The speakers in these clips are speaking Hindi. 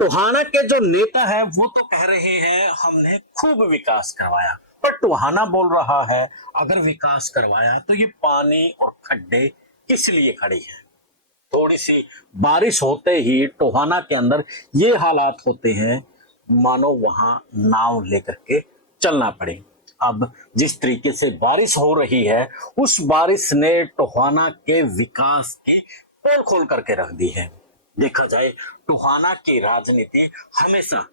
टोहाना के जो नेता है वो तो कह रहे हैं हमने खूब विकास करवाया, पर टोहाना बोल रहा है अगर विकास करवाया तो ये पानी और खड्डे किस लिए खड़े हैं। थोड़ी सी बारिश होते ही टोहाना के अंदर ये हालात होते हैं मानो वहां नाव लेकर के चलना पड़े। अब जिस तरीके से बारिश हो रही है उस बारिश ने टोहाना के विकास की पोल खोल करके रख दी है। देखा जाए टोहाना की राजनीति हमेशा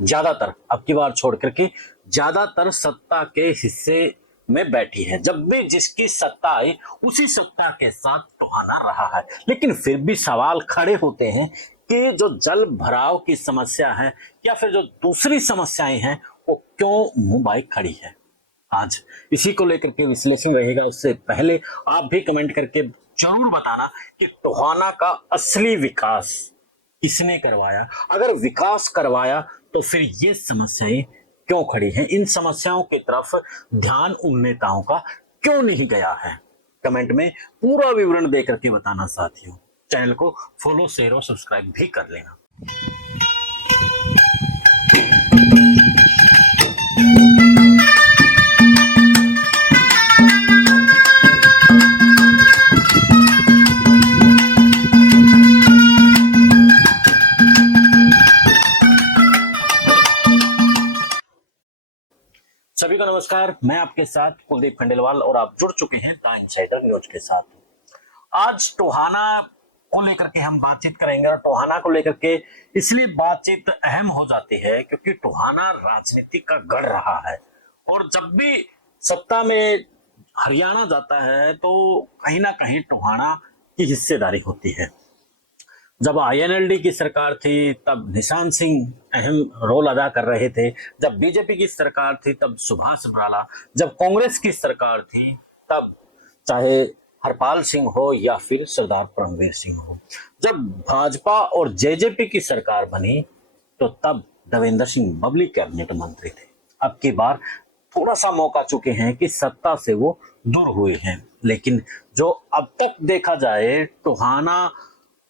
ज्यादातर अब की बार छोड़ करके ज्यादातर सत्ता के हिस्से में बैठी है। जब भी जिसकी सत्ता आई उसी सत्ता के साथ टोहाना रहा है, लेकिन फिर भी सवाल खड़े होते हैं कि जो जल भराव की समस्या है या फिर जो दूसरी समस्याएं हैं वो क्यों मुंह बाई खड़ी है। आज इसी को लेकर के विश्लेषण रहेगा। उससे पहले आप भी कमेंट करके जरूर बताना कि टोहाना का असली विकास किसने करवाया, अगर विकास करवाया तो फिर ये समस्याएं क्यों खड़ी हैं, इन समस्याओं की तरफ ध्यान उन नेताओं का क्यों नहीं गया है। कमेंट में पूरा विवरण दे करके बताना साथियों। चैनल को फॉलो, शेयर और सब्सक्राइब भी कर लेना। सभी को नमस्कार, मैं आपके साथ कुलदीप खंडेलवाल और आप जुड़ चुके हैं द इनसाइडर न्यूज के साथ। आज टोहाना को लेकर के हम बातचीत करेंगे और टोहाना को लेकर के इसलिए बातचीत अहम हो जाती है क्योंकि टोहाना राजनीति का गढ़ रहा है और जब भी सत्ता में हरियाणा जाता है तो कहीं ना कहीं टोहाना की हिस्सेदारी होती है। जब आईएनएलडी की सरकार थी तब निशान सिंह अहम रोल अदा कर रहे थे, जब बीजेपी की सरकार थी तब सुभाष बराला, जब कांग्रेस की सरकार थी तब चाहे हरपाल सिंह हो या फिर सरदार परमवीर सिंह हो, जब भाजपा और जेजेपी की सरकार बनी तो तब देवेंद्र सिंह बबली कैबिनेट मंत्री थे। अब की बार थोड़ा सा मौका चुके हैं कि सत्ता से वो दूर हुए हैं, लेकिन जो अब तक देखा जाए टोहाना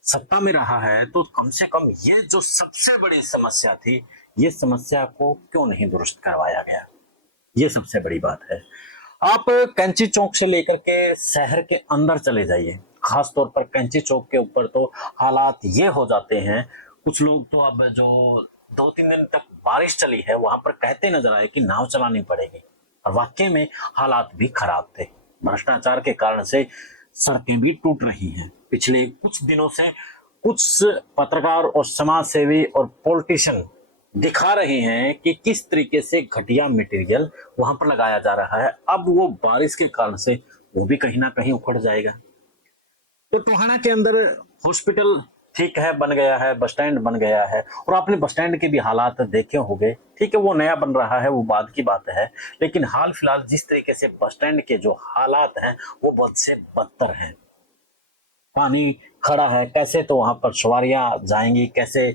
सत्ता में रहा है तो कम से कम ये जो सबसे बड़ी समस्या थी ये समस्या को क्यों नहीं दुरुस्त करवाया गया, ये सबसे बड़ी बात है। आप कैंची चौक से लेकर के शहर के अंदर चले जाइए, खास तौर पर कैंची चौक के ऊपर तो हालात ये हो जाते हैं। कुछ लोग तो अब जो 2-3 दिन तक बारिश चली है वहां पर कहते नजर आए कि नाव चलानी पड़ेगी और वाकई में हालात भी खराब थे। भ्रष्टाचार के कारण से सड़कें भी टूट रही हैं। पिछले कुछ दिनों से कुछ पत्रकार और समाज सेवी और पॉलिटिशियन दिखा रहे हैं कि किस तरीके से घटिया मटेरियल वहां पर लगाया जा रहा है। अब वो बारिश के कारण से वो भी कहीं ना कहीं उखड़ जाएगा। तो टोहाना के अंदर हॉस्पिटल ठीक है बन गया है, बस स्टैंड बन गया है और आपने बस स्टैंड के भी हालात देखे होंगे। ठीक है वो नया बन रहा है वो बाद की बात है, लेकिन हाल फिलहाल जिस तरीके से बस स्टैंड के जो हालात हैं वो बद से बदतर हैं। पानी खड़ा है, कैसे तो वहां पर सवारियां जाएंगी, कैसे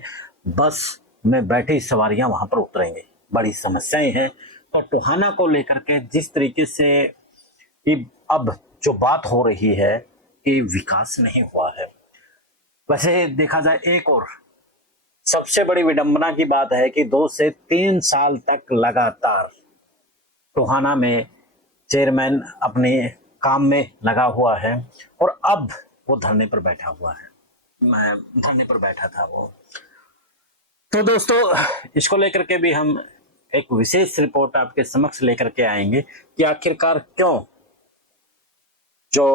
बस में बैठी सवारियां वहां पर उतरेंगी, बड़ी समस्याएं हैं। तो टोहाना को लेकर के जिस तरीके से अब जो बात हो रही है कि विकास नहीं हुआ है, वैसे देखा जाए एक और सबसे बड़ी विडंबना की बात है कि 2 से 3 साल तक लगातार टोहाना में चेयरमैन अपने काम में लगा हुआ है और अब वो धरने पर बैठा हुआ है। मैं धरने पर बैठा था वो। तो दोस्तों इसको लेकर के भी हम एक विशेष रिपोर्ट आपके समक्ष लेकर के आएंगे कि आखिरकार क्यों जो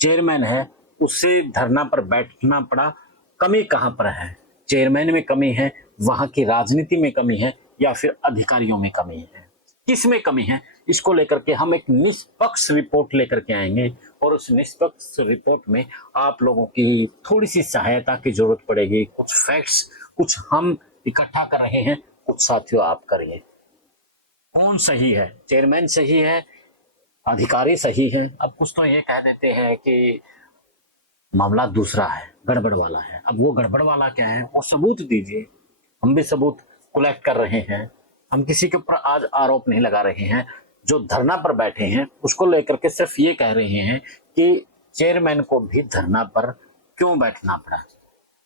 चेयरमैन है उससे धरना पर बैठना पड़ा। कमी कहां पर है, चेयरमैन में कमी है, वहां की राजनीति में कमी है या फिर अधिकारियों में कमी है, किस में कमी है, इसको लेकर के हम एक निष्पक्ष रिपोर्ट लेकर के आएंगे और उस निष्पक्ष रिपोर्ट में आप लोगों की थोड़ी सी सहायता की जरूरत पड़ेगी। कुछ फैक्ट्स कुछ हम इकट्ठा कर रहे हैं, कुछ साथियों आप करिए। कौन सही है, चेयरमैन सही है, अधिकारी सही है? अब कुछ तो ये कह देते हैं कि मामला दूसरा है, गड़बड़ वाला है। अब वो गड़बड़ वाला क्या है वो सबूत दीजिए। हम भी सबूत कलेक्ट कर रहे हैं, हम किसी के ऊपर आज आरोप नहीं लगा रहे हैं। जो धरना पर बैठे हैं उसको लेकर के सिर्फ ये कह रहे हैं कि चेयरमैन को भी धरना पर क्यों बैठना पड़ा।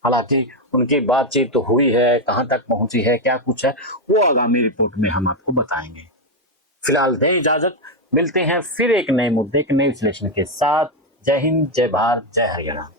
हालांकि उनकी बातचीत तो हुई है, कहां तक पहुंची है, क्या कुछ है, वो आगामी रिपोर्ट में हम आपको बताएंगे। फिलहाल दें इजाजत, मिलते हैं फिर एक नए मुद्दे, एक नए विश्लेषण के साथ। जय हिंद, जय भारत, जय हरियाणा।